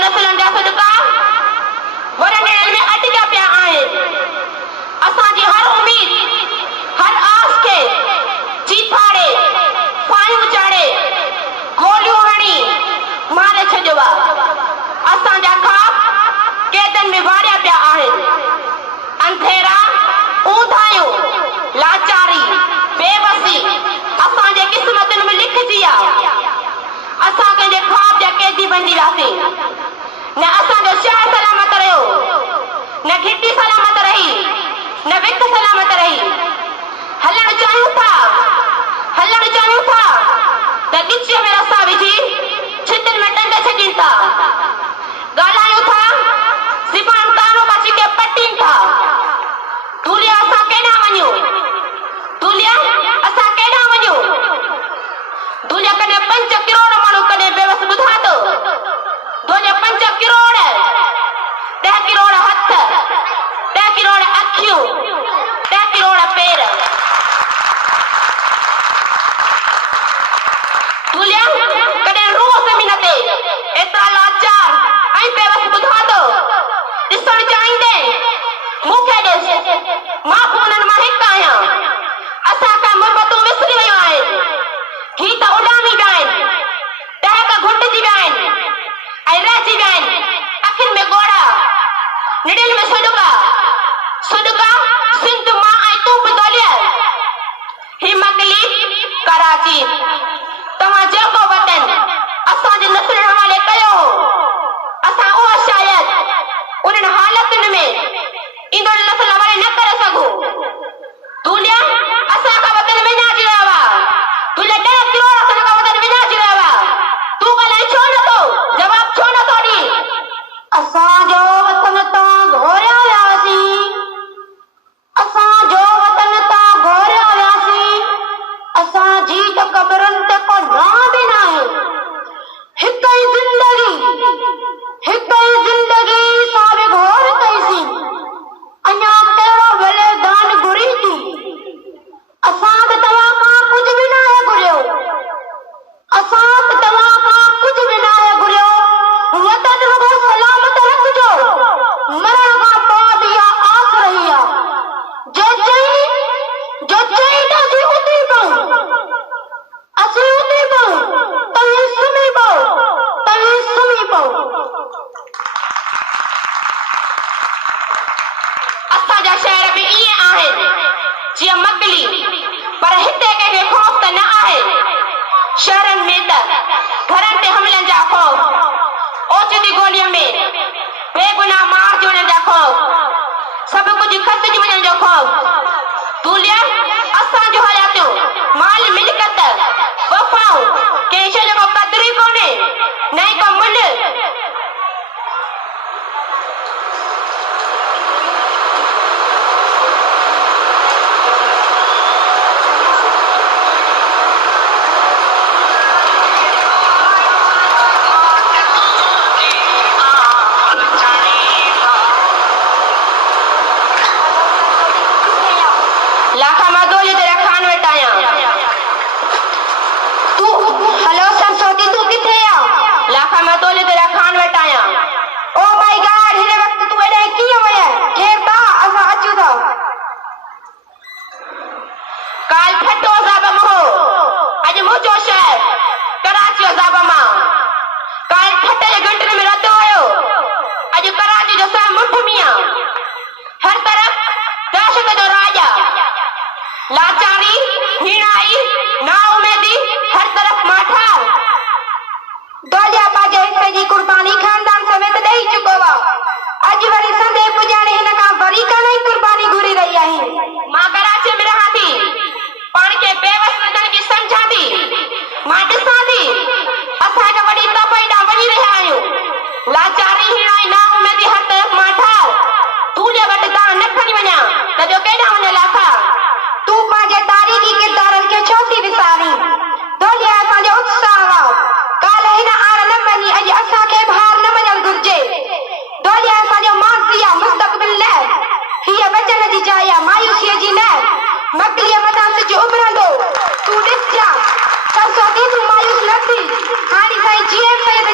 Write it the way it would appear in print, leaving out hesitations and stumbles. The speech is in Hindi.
नस्लनि जा सदका वरंडेल में अटकिया पिया आहिनि। असांजी हर उम्मीद हर आस खे चीथाड़े फायूं चाड़े गोलियूं हणी मारे छॾियो आहे। असांजा ख़्वाब कैदनि में वारिया पिया आहिनि। अंधेरा ऊंधायूं लाचारी बेवसी असांजे क़िस्मतुनि में लिखजी आहे। असां कंहिंजे ख़्वाब जा कैदी बणिजी वियासीं। न असांजो शहर सलामत रहियो, न घिटी सलामत रही, न विक सलामत रही। हलणु चाहियूं था त गिचीअ में रसा विझी छितिन में डंड छॾीनि था। ॻाल्हायूं था ज़बान कानो बची के पटीनि था। दुनिया असां केॾां वञूं? दुनिया असां केॾां वञूं? दुनिया कॾहिं 5 करोड़ माण्हू कॾहिं बेवस ॿुधा थो। दुनिया 5 करोड़ 10 करोड़ हथ 10 करोड़ अखियूं 10 करोड़ पेर। दुनिया कॾहिं रूह ज़मीन ते एतिरा लाचार ऐं बेवस ॿुधा थो। ॾिसणु चाहींदे मूंखे ॾिस, मां बि उन्हनि मां हिकु आहियां। असांखां मोहबतूं विसरी वियूं आहिनि, गीत उॾामी विया आहिनि, टहक घुटिजी विया आहिनि ऐं रहिजी विया आहिनि अखियुनि में ॻोड़ा, निड़ियुनि में सुॾुका सिंध मां ऐं तूं बि दौलियल। ही मकली कराची तव्हां जेको वतन असांजे नस्लनि हवाले कयो, असां उहा शायदि उन्हनि हालतुनि में ईंदड़ नस्ल हवाले न करे सघूं। दुनिया असांखां वतन विञाइजी रहियो आहे। तुंहिंजा 10 करोड़ असांखां वतन विञाइजी रहियो आहे। तूं ॻाल्हाए छो नथो? जवाब छो नथो ॾी? असांजो वतन तां घोरिया वियासीं, असांजो वतन तां घोरिया वियासीं। असांजी त क़बरुनि ते को नाम बि न आहे। हिकु ई ज़िंदगी सां बि घोर कईसीं। अञा कहिड़ो बलिदान घुरी थी? असां त तव्हां खां कुझु बि न आहे घुरियो। वतन रुॻो सलामत रखिजो। मरण खां पोइ बि इहा आस रही आहे। जो चई त असीं उथी पऊं, तव्हीं सुम्ही पओ। असांजा शहर बि ईअं आहिनि जीअं मकली, पर हिते कंहिंखे ख़ौफ़ त न आहे। शहरनि में त घरनि ते हमलनि जा ख़ौफ़, ओचिती गोलीअ में बेगुनाह मार जो वञण जा ख़ौफ़, सभु कुझु खसिजी वञण जो ख़ौफ़। दुनिया असांजो हयातियूं माल मिल्कत वफ़ाऊं कंहिं शइ जो क़दुरु ई कोन्हे, न ई को मुल्ह। लाखा मां दौलत तेरा खान वेठा आहियां। तूं हेलो सरस्वती, तूं किथे आ? लाखा मां दौलत तेरा खान वेठा आहियां। ओ माय गॉड, हिन वक्त तूं एॾे कीअं वया? केर था? असां अचूं था। काल फटो ज़ाब हो, अॼु मुंहिंजो शहर कराची ज़ाब मां। काल फट जे घंटनि में रतो हुयो, अॼु कराची जो सा मुठ में आ। हर तरफ़ दहशत जो राज आ। लाचारी, हीणाई, नाउमेदी, हर तरफ माठार। दौलिया पाजे हिस्से जी कुर्बानी खानदान समेत ॾेई चुको आहे। अॼु वरी संदे पुॼाणे हिन खां वरी कान ई कुर्बानी घुरी रही आहे। मां कराची में रहां थी, पाण खे बेवस नज़र की सम्झां थी। मां ॾिसां थी असां हिक वॾी तबाही ॾांहुं वञी रहिया आहियूं। लाचारी, हीणाई, नाउमेदी, हर तरफ माठार। दूल्हे वटि दां न खणी वञा त ॿियो केॾां वञे? लाखा तूं पंहिंजे तारीख़ी किरदारनि खे छो थी विसारी? दुनिया असांजो उत्साह आहे। काल हिन आड़ न वञी अॼु असांखे बाहर न वञणु घुरिजे। दुनिया असांजो माज़ी आहे, मुस्तक़बिल न। हीअ वचन जी जाइ आहे, मायूसीअ जी न। मकलीअ मथां सिज उभरंदो, तूं ॾिसजां। सरस्वती, तूं मायूस न थी। हाणे साईं जीअं सैयद